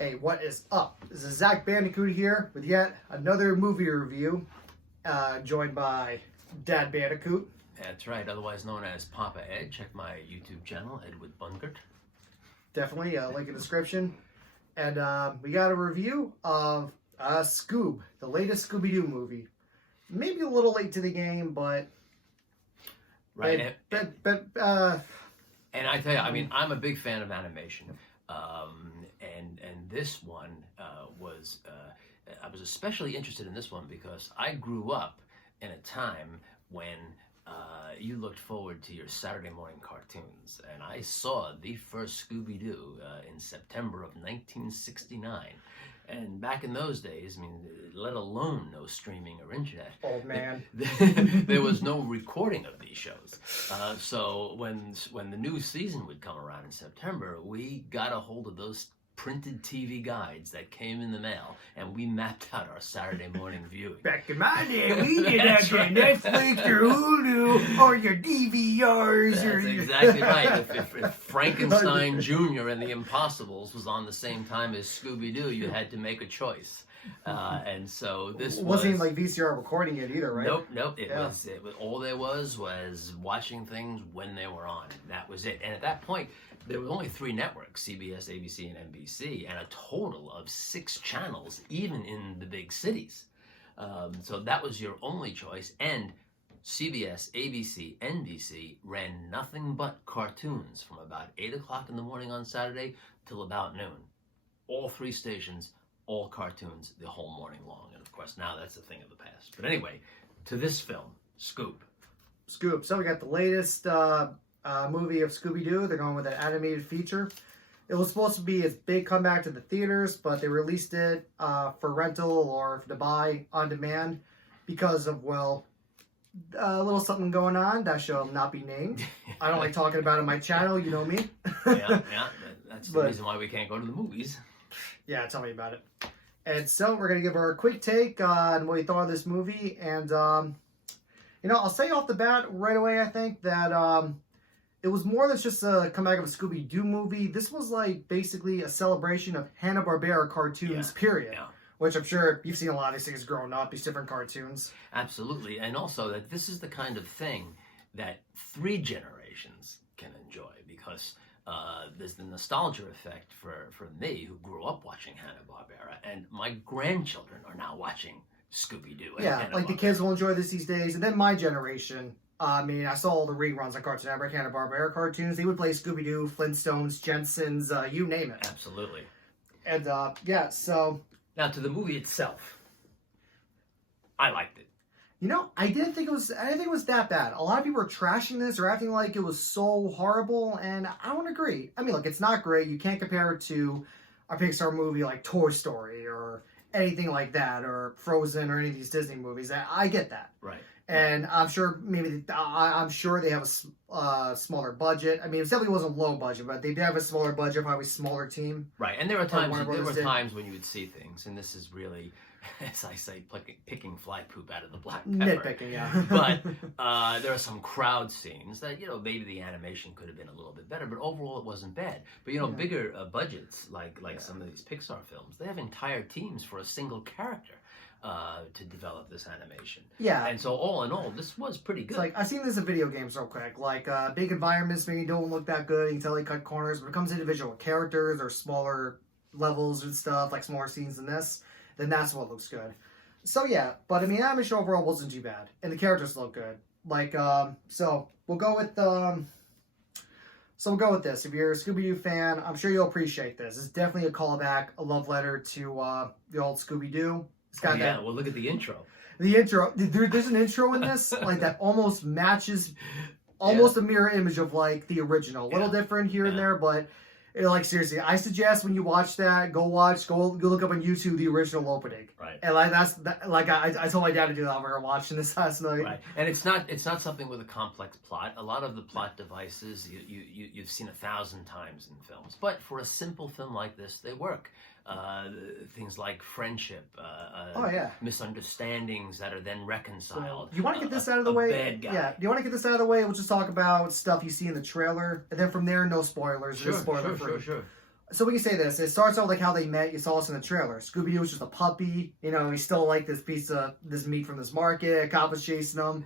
Hey, what is up? This is ZacBandicoot here with yet another movie review, joined by ZacBandicoot. That's right, otherwise known as Papa Ed. Check my YouTube channel, Edward Bunkert. Definitely, link in the description. And we got a review of SCOOB, the latest Scooby-Doo movie. Maybe a little late to the game, but... Right. And I tell you, I mean, I'm a big fan of animation. And this one was... I was especially interested in this one because I grew up in a time when you looked forward to your Saturday morning cartoons. And I saw the first Scooby-Doo in September of 1969. And back in those days, I mean, let alone no streaming or internet. Old man. There was no recording of these shows. So when the new season would come around in September, we got a hold of those printed TV guides that came in the mail, and we mapped out our Saturday morning viewing. Back in my day, we did that to Netflix or Hulu or your DVRs. That's exactly right. If Frankenstein Jr. and the Impossibles was on the same time as Scooby-Doo, you had to make a choice. And so this wasn't even like VCR recording it either, right? Nope. It was all there was watching things when they were on. That was it. And at that point, there were only 3 networks: CBS, ABC, and NBC, and a total of 6 channels, even in the big cities. So that was your only choice. And CBS, ABC, NBC ran nothing but cartoons from about 8 o'clock in the morning on Saturday till about noon. All 3 stations, all cartoons the whole morning long. And of course, now that's a thing of the past. But anyway, to this film, SCOOB. SCOOB. So we got the latest movie of Scooby-Doo. They're going with an animated feature. It was supposed to be its big comeback to the theaters, but they released it for rental or to buy on demand because of, well, a little something going on that shall not be named. I don't like talking about it on my channel, you know me. yeah, that's the reason why we can't go to the movies. Yeah, tell me about it. And so we're going to give our quick take on what we thought of this movie. And, I'll say off the bat right away, I think that it was more than just a comeback of a Scooby-Doo movie. This was like basically a celebration of Hanna-Barbera cartoons, period. Yeah. Which I'm sure you've seen a lot of these things growing up, these different cartoons. Absolutely. And also that this is the kind of thing that 3 generations can enjoy because... there's the nostalgia effect for me, who grew up watching Hanna-Barbera, and my grandchildren are now watching Scooby-Doo. Yeah, like the kids will enjoy this these days. And then my generation, I saw all the reruns on Cartoon Network, Hanna-Barbera cartoons. They would play Scooby-Doo, Flintstones, Jensens, you name it. Absolutely. And, so... Now, to the movie itself, I liked it. I didn't think it was that bad. A lot of people were trashing this or acting like it was so horrible, and I don't agree. Look, it's not great. You can't compare it to a Pixar movie like Toy Story or anything like that, or Frozen or any of these Disney movies. I get that. Right. And I'm sure they have a smaller budget. It definitely wasn't low budget, but they did have a smaller budget, probably smaller team. Right, and there were times when you would see things, and this is really, as I say, picking fly poop out of the black pepper. Nitpicking, yeah. But there are some crowd scenes that, maybe the animation could have been a little bit better, but overall it wasn't bad. But, bigger budgets, like some of these Pixar films, they have entire teams for a single character to develop this animation. Yeah. And so all in all, this was pretty good. It's like, I've seen this in video games real quick. Like, big environments maybe don't look that good. You can tell they cut corners. When it comes to individual characters or smaller levels and stuff, like smaller scenes than this, then that's what looks good. So yeah, but animation overall wasn't too bad, and the characters look good. Like, so we'll go with this. If you're a Scooby-Doo fan, I'm sure you'll appreciate this. It's definitely a callback, a love letter to the old Scooby-Doo. It's got that. Well, look at the intro. The intro. There's an intro in this like that almost matches, almost a mirror image of like the original. A little different here and there, but. Like, seriously, I suggest when you watch that, go look up on YouTube the original opening. Right. And I told my dad to do that when we were watching this last night. Right. And it's not something with a complex plot. A lot of the plot devices you've seen 1,000 times in films, but for a simple film like this, they work. Things like friendship, misunderstandings that are then reconciled. So, do you want to get this out of the way? Bad guy. Yeah. Do you want to get this out of the way? We'll just talk about stuff you see in the trailer, and then from there, no spoilers. Sure. So we can say this. It starts out like how they met. You saw us in the trailer. Scooby-Doo was just a puppy. You know, he stole like this piece of this meat from this market. A cop was chasing him.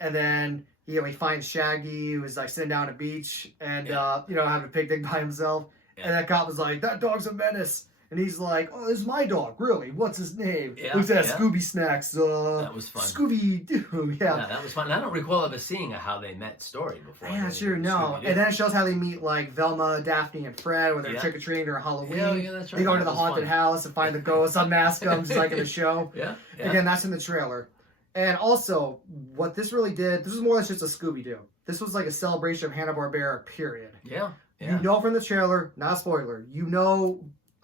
And then, he finds Shaggy, who was like sitting down at the beach and, having a picnic by himself. Yeah. And that cop was like, that dog's a menace. And he's like, oh, this is my dog, really? What's his name? Yeah, Looks at Scooby Snacks. That was fun. Scooby-Doo, yeah. That was fun. And I don't recall ever seeing a how they met story before. Yeah, sure, no. And then it shows how they meet, like, Velma, Daphne, and Fred when they're trick-or-treating during Halloween. Yeah, that's right. They go into the haunted house and find the ghost, unmask them, just like in the show. Yeah. Again, that's in the trailer. And also, what this really did, this was more than just a Scooby-Doo. This was like a celebration of Hanna-Barbera, period. Yeah. You know from the trailer, not a spoiler,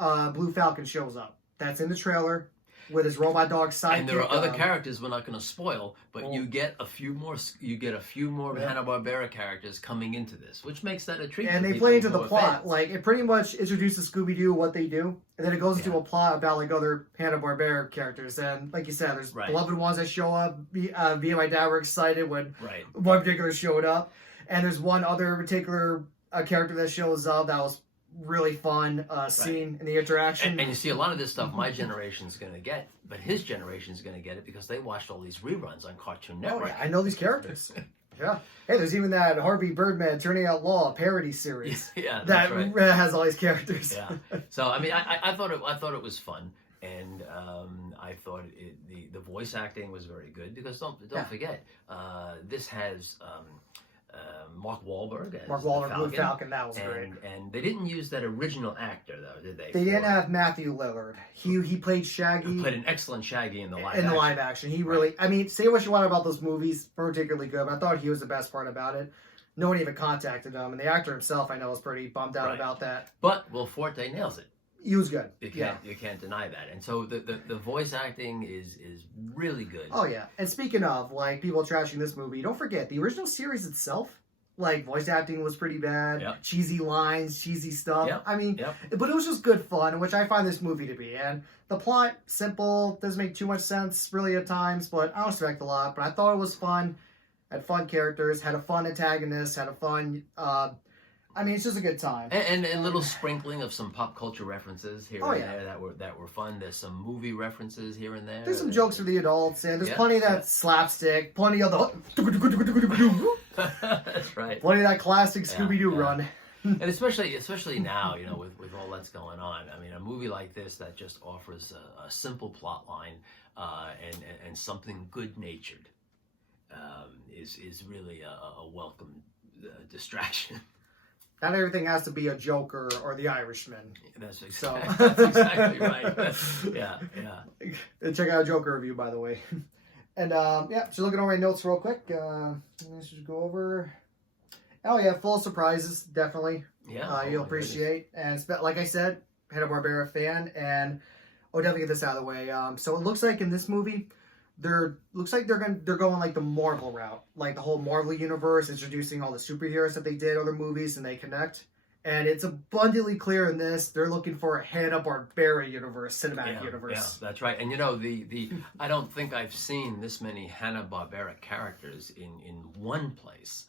Blue Falcon shows up. That's in the trailer with his robot dog sidekick. And there are other characters we're not going to spoil, but you get a few more. Hanna-Barbera characters coming into this, which makes that a treat. And they play into the plot. Like, it pretty much introduces Scooby-Doo, what they do, and then it goes into a plot about like other Hanna-Barbera characters. And like you said, there's beloved ones that show up. Me and my dad were excited when one particular showed up, and there's one other particular character that shows up that was really fun scene in the interaction. And you see a lot of this stuff my generation's going to get, but his generation's going to get it because they watched all these reruns on Cartoon Network. Oh, yeah, I know these characters. Yeah. Hey, there's even that Harvey Birdman Turning Out Law parody series. That has all these characters. Yeah. So I mean, I thought it was fun, and I thought the voice acting was very good because don't forget this has. Mark Wahlberg as Blue Falcon, that was great. And they didn't use that original actor, though, did they? They didn't have Matthew Lillard. He played Shaggy. He played an excellent Shaggy in the live action. In the live action. He really, I mean, say what you want about those movies, particularly good, but I thought he was the best part about it. No one even contacted him, and the actor himself, I know, was pretty bummed out about that. But Will Forte nails it. He was good. You can't deny that. And so the voice acting is really good. Oh, yeah. And speaking of, like, people trashing this movie, don't forget, the original series itself, like, voice acting was pretty bad. Yep. Cheesy lines, cheesy stuff. Yep. I mean, but it was just good fun, which I find this movie to be. And the plot, simple, doesn't make too much sense, really, at times, but I don't expect a lot. But I thought it was fun. Had fun characters, had a fun antagonist, had a fun... I mean, it's just a good time. And a little sprinkling of some pop culture references here and there that were fun. There's some movie references here and there. There's some jokes for the adults, and there's plenty of that slapstick, plenty of the... That's right. Plenty of that classic Scooby-Doo run. And especially now, you know, with all that's going on. I mean, a movie like this that just offers a simple plot line and something good-natured is really a welcome distraction. Not everything has to be a Joker or the Irishman. That's exactly right. Yeah. Check out a Joker review, by the way. And, just looking over my notes real quick. Let's just go over... Oh, yeah, full of surprises, definitely. Yeah. You'll appreciate. And like I said, Hanna-Barbera fan. And, definitely get this out of the way. So it looks like in this movie... they're going like the Marvel route, like the whole Marvel universe, introducing all the superheroes that they did, other movies, and they connect. And it's abundantly clear in this they're looking for a Hanna-Barbera universe, cinematic universe. Yeah, that's right. And you know, the I don't think I've seen this many Hanna-Barbera characters in one place.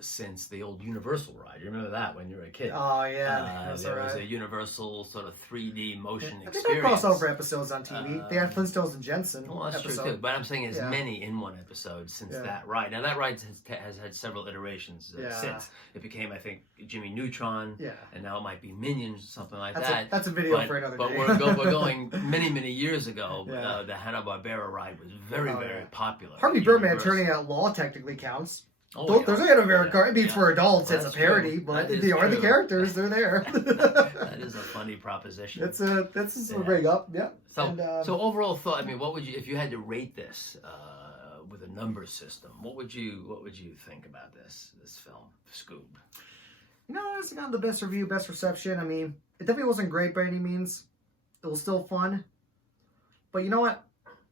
Since the old Universal ride. You remember that when you were a kid? Oh, yeah. There was a Universal sort of 3D motion experience. They had crossover episodes on TV. They had Flintstones and Jensen. Well, that's true, too. But I'm saying as many in one episode since that ride. Now, that ride has had several iterations since. It became, I think, Jimmy Neutron. Yeah. And now it might be Minions or something like that. That's a video for another day. But we're going many, many years ago. The Hanna-Barbera ride was very, very popular. Harvey Birdman Turning Out Law technically counts. There's a Hanna-Barbera card. I mean, for adults, it's a parody, but they are the characters. They're there. That is a funny proposition. That's a bring up. Yeah. So overall thought. I mean, what would you, if you had to rate this with a number system? What would you think about this film, Scoob? You know, it's got the best review, best reception. I mean, it definitely wasn't great by any means. It was still fun, but you know what?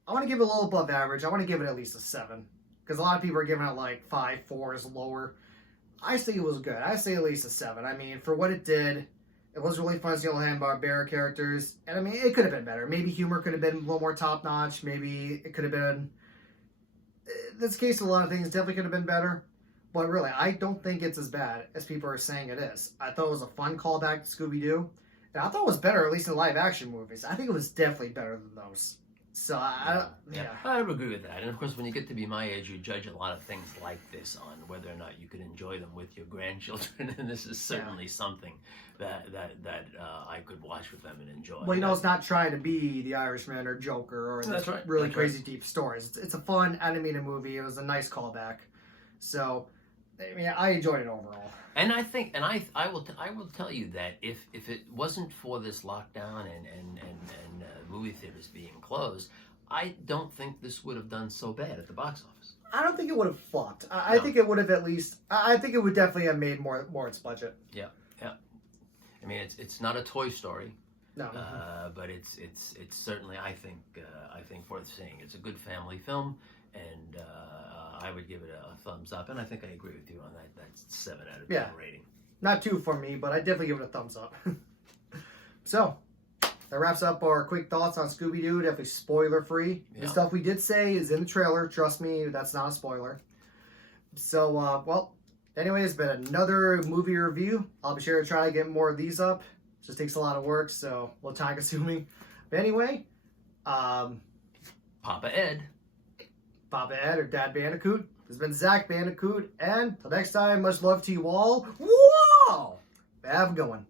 I want to give it a little above average. I want to give it at least a 7. Because a lot of people are giving it like 5, 4 is lower. I say it was good. I say at least a 7. I mean, for what it did, it was really fun to see all the Hanna-Barbera characters. And I mean, it could have been better. Maybe humor could have been a little more top-notch. Maybe it could have been... This case, a lot of things definitely could have been better. But really, I don't think it's as bad as people are saying it is. I thought it was a fun callback to Scooby-Doo. And I thought it was better, at least in live action movies. I think it was definitely better than those. So, I would agree with that. And of course, when you get to be my age, you judge a lot of things like this on whether or not you could enjoy them with your grandchildren. And this is certainly something that I could watch with them and enjoy. Well, you know, it's not trying to be The Irishman or Joker or really crazy deep stories. It's a fun animated movie. It was a nice callback. So, I mean, I enjoyed it overall. And I think, and I will tell you that if it wasn't for this lockdown and movie theaters being closed, I don't think this would have done so bad at the box office. I don't think it would have flopped. I think it would have at least. I think it would definitely have made more its budget. Yeah. I mean, it's not a Toy Story. No. But it's certainly I think worth seeing. It's a good family film, and I would give it a thumbs up. And I think I agree with you on that. That's 7 out of 10 rating. Not 2 for me, but I definitely give it a thumbs up. So that wraps up our quick thoughts on Scooby-Doo. Definitely spoiler free. The stuff we did say is in the trailer. Trust me, that's not a spoiler. So well. Anyway, it's been another movie review. I'll be sure to try to get more of these up. It just takes a lot of work, so a little time consuming. But anyway, Papa Ed or Dad Bandicoot. This has been Zach Bandicoot, and till next time, much love to you all. Whoa! Have a good one.